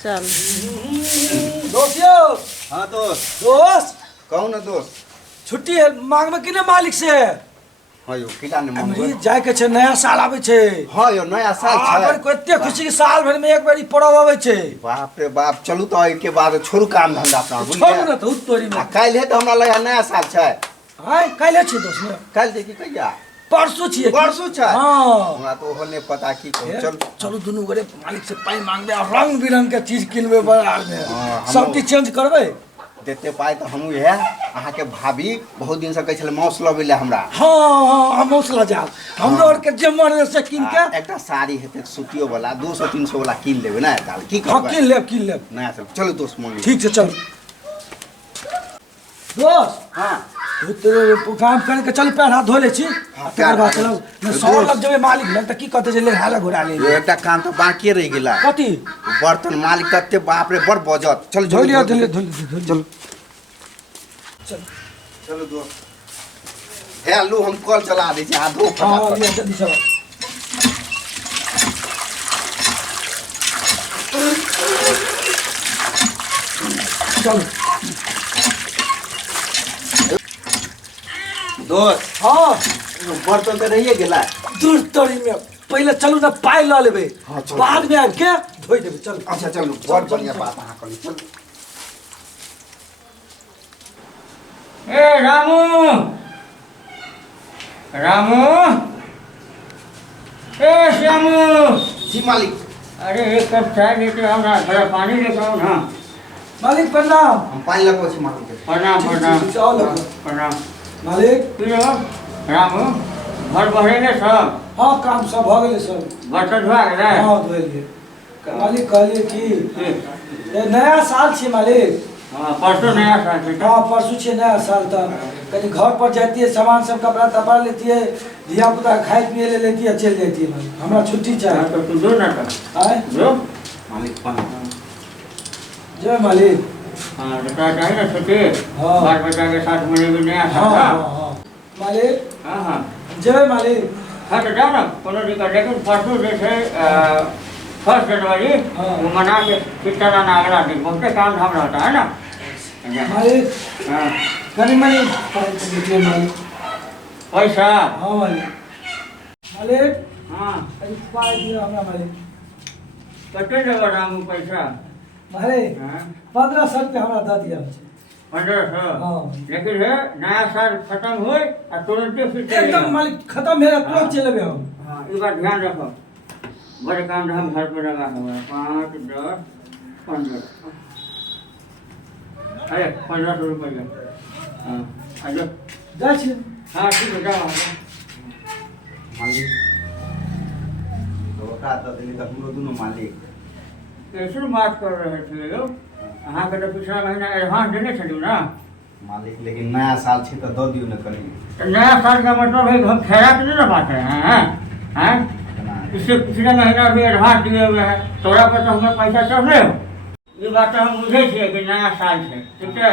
चल दोस्तियो। हाँ दोस्त। दोस्त कहू ना दोस्त। छुट्टी है मांगबे कि नहीं मालिक से? हाँ यो किला ने हमरी मांगबे। जाय के छे, नया साल आवे छे। हाँ यो नया साल पर छै। कते खुशी के साल भर में एक बारी पर्व आवे छे। बाप रे बाप, चलू तो के बाद छोड़ू काम धंधा अपना भूल छोड़ गया। न तो तोरी में। काल्हि है तो हमरा लगा नया साल छै। हाय काल्हि छे दोस्त ने। काल्हि देखी कहिया? परसों छिए। परसों छै। हां हमरा तो ओहो ने पता की कहू। चल चलो दुनू गोरे मालिक से पाई मांगबे और रंग बिरंग के चीज किनबे बाजार में। सब चीज चेंज करबे। देते पाई तो हमहू है। अहाँ के भाभी बहुत दिन से कहै छले मौस लबे ले हमरा। हां हम मौसला जा हमरो और के जे मन से किन के एकटा साड़ी हेते सूतियो वाला 200-300 वाला किन लेबे ना काल की हां करबे। किन ले नया साल चलो दोस्त मोनी। ठीक है चल दोस्त। हां तो काम कर के चल पैर हाथ धो ले छी। तकर बाद चलो न सौ लग जेबे मालिक लग त की कहते जे ले हाला घोड़ा ले। यो एकटा काम तो बाकी रह गेला। कथी? बर्तन मालिक तत्ते बाप रे बड़ बजत। चल धो लिया चल चल चल चलो दोस्त। हे लू हम कॉल चला दै छी, हाथ धो हां फटाफट। लिया जल्दी चलो चल। दोस्त हां बर्तन तो रहिए गेला। दूर तोरी में पहले चलू ना पाई ल लेबे। हाँ, चल। बाद में आब के धोई देबे। चल अच्छा चलू बड़ बढ़िया बात अहाँ करी। चल ए रामू रामू ए श्यामू, जी मालिक। अरे एक कप चाय लेके आओ ना, थोड़ा पानी लेके आओ ना। मालिक प्रणाम। हम पानी लगो छी मालिक के। प्रणाम प्रणाम जाओ लग प्रणाम। मालिक। पियो रामू, घर बहरे सब हां काम सब भ गेले सब। बर्तन धोआ गेलै? हां धो लिए। मालिक कहलिए कि ये नया साल छे मालिक। हाँ परसों नया साल छै। हाँ परसों छे नया साल त कहीं घर पर जाती है, सामान सब कपड़ा तपड़ा लेती है, धिया पुता खाए पिए ले लेती है, चल जाती है। मालिक हमरा छुट्टी चाहिए। तो तू दो ना तो आए जो मालिक पानी। जय मालिक। हाँ तो क्या चाहिए ना छुट्टी। हाँ। बाल बच्चा के साथ मिले भी नया हाँ साल हाँ का। हाँ मालिक। हाँ हाँ जय मालिक। हाँ तो जाओ ना, कोनो दिक्कत। लेकिन परसों जैसे 1 जनवरी हाँ। वो मना के फिर चलाना अगला दिन, बहुते काम धाम रहता है ना। मालिक हाँ कनी मनी पाई तो देतिए मालिक। पैसा। हाँ मालिक। मालिक हाँ कनी पाई दियो हमरा मालिक। कते देगा रामू पैसा? मालिक हाँ 1500 रुपया हमरा दे दिया। 1500। हाँ। लेकिन है नया साल खत्म हुए और तुरंत फिर चलेगा। एकदम मालिक खत्म मेरा तुरंत चलेबे हम। हाँ ये बात ध्यान रखो, बड़े काम धाम घर पे लगा हुआ है। 5, 10, 15। अरे 1500 रुपये। हाँ आ जाओ। जाय छी। हाँ ठीक है जाओ। मालिक तो ओकरा तो दिली तो हमरो दुनो मालिक। कैसे बात कर रहे थे लोग? अहाँ के तो पिछला महीना एडवांस देने छलू ना। मालिक लेकिन नया साल छै तो दो दियो न कनी। तो नया साल का मतलब है हम खैरात नहीं ना बांट रहे हैं। हैं इससे पिछले महीना भी एडवांस दिए हुए हैं, तोरा पर तो हमें पैसा चढ़ रहे हो। ये बात तो हम बुझे छे कि नया साल है, ठीक है।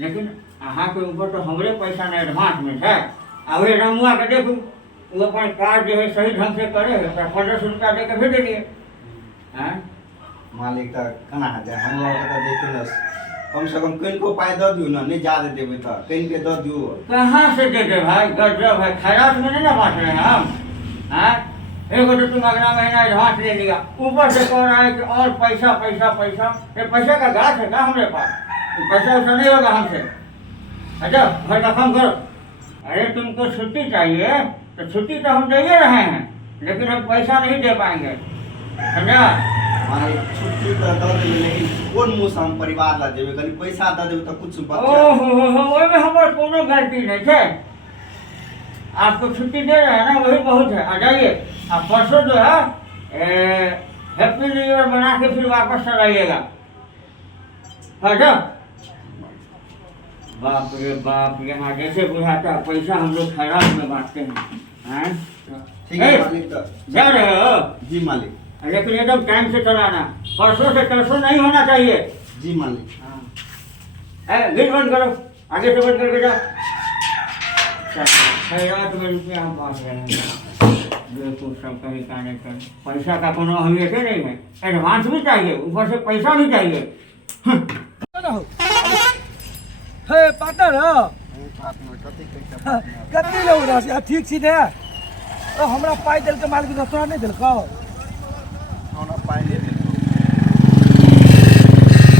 लेकिन अहाँ के ऊपर तो हमरे पैसा ने एडवांस में है। अब ये रमुआ के देखू, वो अपन कार्ड जो है सही ढंग से करे है, 1500 रुपया दे के भेज दिए। हैं मालिक तो कना है हम लोग तो देखियो न कम से कम कहीं को पाई दो दियो ना, नहीं ज्यादा देबे तो कहीं के दो दियो। कहाँ से दे दे भाई, गजब है। खैरात में नहीं ना बांट रहे हैं हम। हैं एक तो तुम अगला महीना एडवांस ले लिया, ऊपर से कह रहा है कि और पैसा पैसा पैसा। ये पैसा का गाछ है क्या हमारे पास? पैसा वैसा नहीं होगा हमसे। अच्छा घर का काम करो। अरे तुमको छुट्टी चाहिए तो छुट्टी तो हम दे ही रहे हैं, लेकिन हम पैसा नहीं दे पाएंगे, समझा? मालिक छुट्टी तो दो देबे लेकिन कोन मुंह से हम परिवार ला देबे, कनी पैसा दे देबे तो कुछ बच्चा। ओहो ओए में हमार कोनो गलती नहीं है। आपको छुट्टी दे रहे हैं ना, वही बहुत है। आ जाइए। अब परसों जो है हैप्पी न्यू ईयर मना के फिर वापस चल आइएगा। अच्छा बाप रे बाप, यहाँ जैसे बुझाता है पैसा हम लोग खैरात में बांटते हैं। ठीक है मालिक तो जा रहे हो? जी मालिक। लेकिन एकदम टाइम से चलाना, परसों से तरसों नहीं होना चाहिए। जी मालिक। गेट बंद करो, आगे से बंद करके जाओ। खैरात में रुपया हम बांट रहे हैं। बेवकूफ सब कहीं का नहीं कर, पैसा का कोनो अहमियत ही नहीं है, एडवांस भी चाहिए, ऊपर से पैसा भी चाहिए। हे पार्टनर हो पार्टनर कति पैसा कते ले उड़ा से ठीक छी ने ओ हमरा पाई देल के मालिक तोरा नहीं देल को हमरा पाई नहीं देल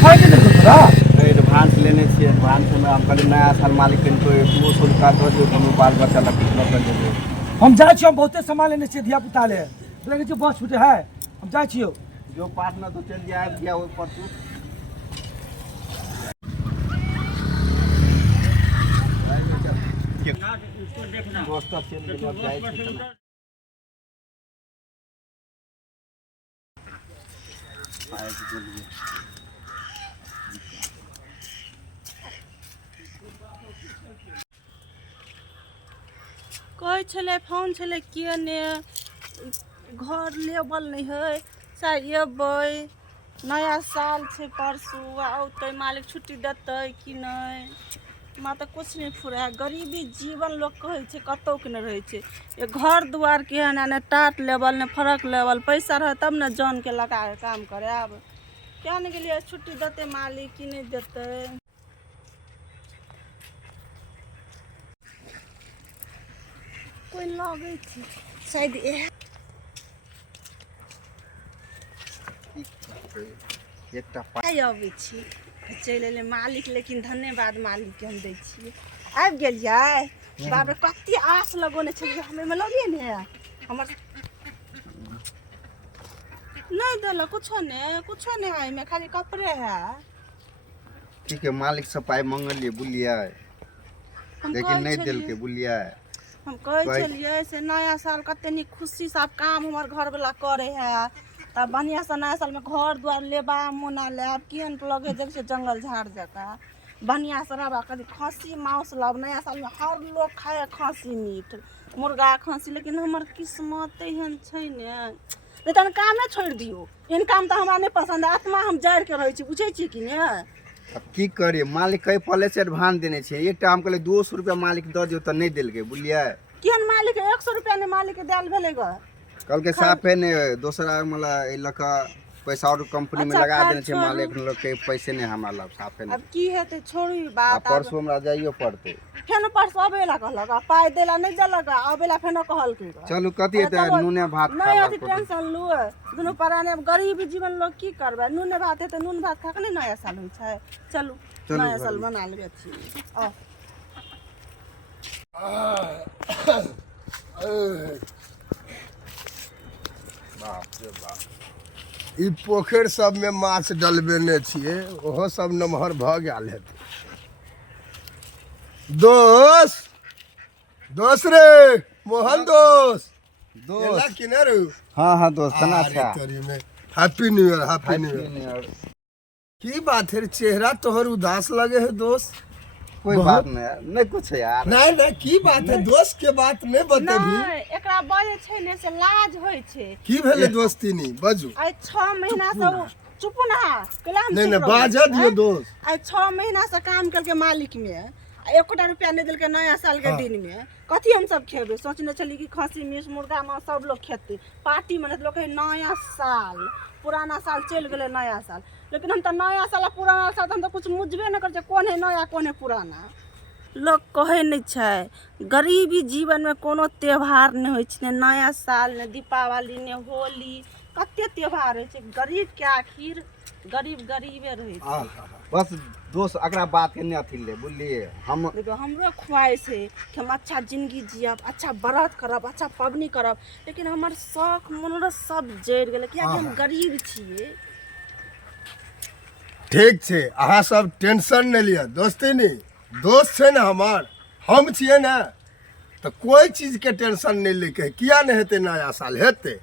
पाई नहीं देल तोरा एडवांस लेने छे, एडवांस में हम कहली नया साल मालिक को 200 रुपया दो दियो, कोनो बाल बच्चा ला कितना कर देबे। हम जाय छी, हम बहुते सामान लेने छी धिया पुता ले लगे छै बस छूटे है, हम जाय छियो। जो पार्टनर तो चल जाए गया वो पर तू इसको देखना दोस्त चल गेल अब जाय छी। आए चल गए कहै छलै फोन छलै किए ने घर लेबल नहीं है शायद अबै नया साल छै परसू औतै मालिक छुट्टी देतै कि नहीं हमरा तऽ कुछ नहीं फुरै है। गरीबी जीवन लोग कहै छै कतौ के नहीं रहै छै, ये घर दुआर केहन है ने टाट लेवल ने फरक लेवल, पैसा रहे तब ने जान के लगा के काम करे। आब क्या नहीं गेलिए छुट्टी देतै मालिक कि नहीं देतै। कोई लगे थी शायद एकटा आइ अबै छी चलि एलै मालिक, लेकिन धन्यवाद मालिक के हम दै छियै। आबि गेलियै बाप रे कते आस लगोने छलियै हमें लगे ने हमर नहीं देल कुछो ने है में खाली कपड़े है। ठीक है, मालिक से पाई मंगलिए बुलिया लेकिन नहीं दिल के बुलिया हम कहे छलिए से नया साल कते नी खुशी से काम हमर घर वाला करे है, तब बढ़िया से नया साल में घर द्वार लेबा मोना लेब केहन लगे जैसे जंगल झाड़ जका बढ़िया से रहबा। कभी खस्सी मांस लब, नया साल में हर लोग खाए खस्सी मीट मुर्गा खस्सी, लेकिन हमर किस्मत एहन छै ने नहीं तन कामे छोड़ दियो, एहन काम तो हमरा नहीं पसंद है। आत्मा हम जड़ के रहे छी बुझे छी कि ने। अब की करिए, मालिक कई पहले से एडवांस देने छे, एक टाइम कहले 200 रुपया मालिक दे दियो त नहीं दिल के बुलिया केहन मालिक 100 रुपया ने मालिक के देल भेले ग कल के साफ है ने दूसरा मला लका पैसा और कंपनी में लगा देने छे, मालिक लोग के पैसे ने हमरा लब साफ है। अब की हेते छोड़ी बात, परसों हमरा जाइयो पड़ते फेन परसों आबेला कहलक पाई देला नहीं देलक आबेला फेन कहल के चलू कथी है नूने भात नहीं अथी टेंशन लू दुनू पराने गरीब जीवन लोग की करबे, नूने भात है तो नून भात खा के नहीं नया साल होई छै। चलू नया साल मना लेबे छी। बाप रे बाप, ई पोखरि सब में माछ डलबेने छिए, ओहो सब नमहर भ गेल हेतै। दोस्त रे मोहन दोस्त एला कि ने रे? हां दोस्त कना अरे अच्छा तोरी में happy new year, happy new year. की बात है चेहरा तोहर उदास लगे है दोस्त? कोई बात नहीं कुछ है यार। नहीं की बात है दोस्त के बात नहीं बतेबी नहीं एकरा बाजे छै ने से लाज होय छै। की भेले दोस्ती नी बाजू। आइ 6 महीना से चुप ना कलाम नहीं बाजा दियो दोस्त। आइ 6 महीना से काम करके मालिक में 1 रुपया नहीं दिल के नया साल के दिन में कथी हम सब खेबे। सोचने चली कि खस्सी मीट मुर्गा मांस सब लोग खेते पार्टी में लोग नया साल पुराना साल चल गए नया साल, लेकिन हम तो नया साल पुराना साल हम तो कुछ मुझबे न कर कौन है नया कौन है पुराना। लोग कहे नहीं छै गरीबी जीवन में कोनो त्योहार नहीं होय छै, नया साल ने दीपावली ने होली कते त्योहार है, गरीब के आखिर गरीब गरीबे रहे छै। बस दोस्त अगला बात के नहीं अथी ले बुलिए हम देखो हमरो ख्वाहिश है कि हम अच्छा जिंदगी जियब, अच्छा व्रत करब, अच्छा पबनी करब, लेकिन हमर शौक मनोरथ सब जड़ गेल कि हम गरीब छिए। ठीक छे अहाँ सब टेंशन नहीं लिया, दोस्ती नहीं दोस्त छे ना हमार हम छिए ना तो कोई चीज के टेंशन नहीं लेके किया नहीं हेते नया साल हेते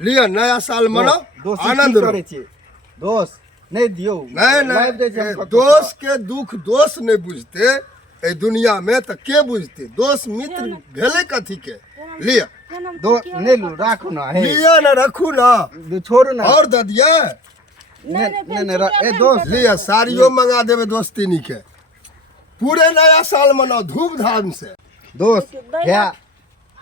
लिया नया साल मनाओ आनंद लो। दोस्त नहीं दियो नहीं दोस्त के दुख दोस्त नहीं बुझते ए दुनिया में तो के बुझते दोस्त मित्र भेले कथी के लिया दो नहीं लो राखो ना है लिया ना रखू ना छोड़ो ना और दे दिया नहीं दोस्त लिया साड़ियों मंगा देवे दोस्ती के पूरे नया साल मनाओ धूमधाम से। दोस्त क्या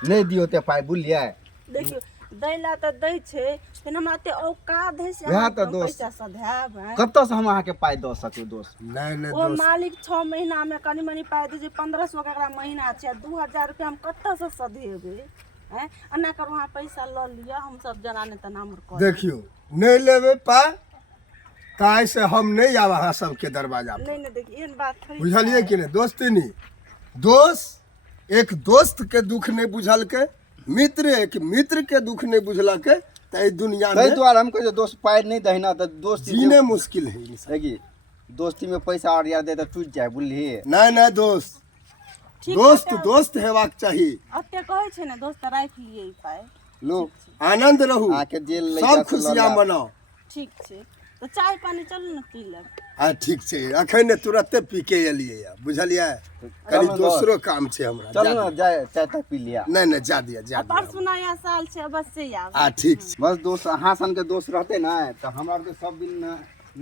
नहीं दियो ते पाई बुझलियै देखियो दै ला तऽ दै छै लेकिन हमरा एते औकात है से वएह अहाँ तऽ दोस्त। पैसा सधायब हैं? कतऽ से हम अहाँके पाई दऽ सकू दोस्त नहीं नहीं ओ दोस्त मालिक 6 महीना में कनी मनी पाइ दै छै 1500 के एकरा महीना छै 2000 रुपया हम कतऽ से सधेबै हैं? एना करू अहाँ पैसा लऽ लिअ हम सब जना ने तना हमर कर देखियो नहीं लेवे पाए ताहि से हम नहीं आब अहाँ सबके दरवाजा पर नहीं नहीं देखिए एहन बात थोड़ी बुझलिए छै। कि नहीं दोस्ती नहीं दोस्त एक दोस्त के दुख नहीं बुझल के मित्र एक मित्र के दुख नहीं बुझल के तो दुनिया ताहि में दुआरे हम कहै दोस्त पाई नहीं दहिना तऽ दोस्ती जीने मुश्किल है देखी दोस्ती में पैसा और यार दे तऽ टूट जाए बुझलिही नहीं नहीं दोस्त ठीक दोस्त छै, दोस्त हेबाक चाहिए अते कहै छै ने दोस्त राखि लियै ई पाइ लो आनंद रहू आके जेल ले सब खुशियाँ मनाओ ठीक छै तो चाय पानी चलू ने पी लेब हाँ ठीक छै अखन ने तुरंते पी के एलियै या बुझलियै कनी चलू दोसरो काम छै हमरा चलू ना जाए चाय तक पी लिया नहीं नहीं जा दिया जा दिया परसू नया साल छै अवश्य आब हाँ ठीक छै बस दोस्त अहाँ सन के दोस्त रहते ना तो हमरा आर के सब दिन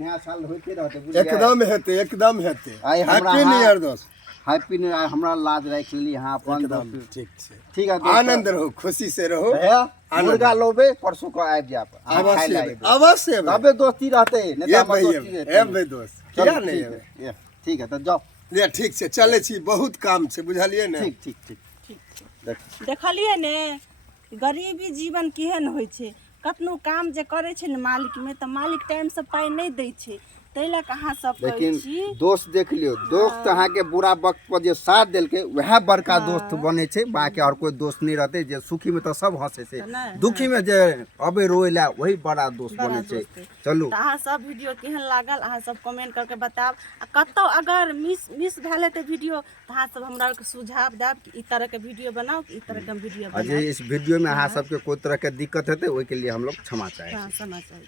नया साल होते रहते बुझलियै एकदम हेते एकदम हेते आइ हमरा हैप्पी न्यू ईयर दोस्त हैप्पी न्यू ईयर हमरा लाज राख लेली अहाँ अपन एकदम दोस्त ठीक छै ठीक है दोस्त आनंद रहो खुशी से रहो भैया मुर्गा लोबे परसों को आबि जाब अवश्य अवश्य तबे दोस्ती रहते नहीं ये तो हमर भाई दोस्ती रहते एबे दोस्त किया नहीं एबे ये ठीक है तो जाओ ये ठीक छै चलै छी बहुत काम छै बुझलियै ने ठीक ठीक ठीक ठीक छै देख देखलियै ने गरीबी जीवन केहन होइ छै कतनो काम जे करै छै ने मालिक में तऽ मालिक टाइम से पाइ नहीं दै छै ताहि लए कऽ अहाँ सब कहै लेकिन छी दोस्त देख लियो दोस्त अहाँ के बुरा वक्त पर जे साथ देलके वह बड़का दोस्त बने छै बाकी और कोई दोस्त नहीं रहते जे सुखी में तो सब हंसे छै नहि, दुखी में जे अबे रोए ला वही बड़ा दोस्त बड़ा बने छै दोस्त है। चलू तऽ अहाँ सब वीडियो केहन लागल अहाँ सब कमेंट करके बताब आ कतौ अगर मिस भेल तऽ वीडियो तऽ अहाँ सब हमरा आरके सुझाव देब कि ई तरह के वीडियो बनाओ कि ई तरह के वीडियो अजय बनाओ इस वीडियो में अहाँ सबके कोई तरह के दिक्कत हेतै ओहि के लिए हम लोग क्षमा चाहे हाँ समाचार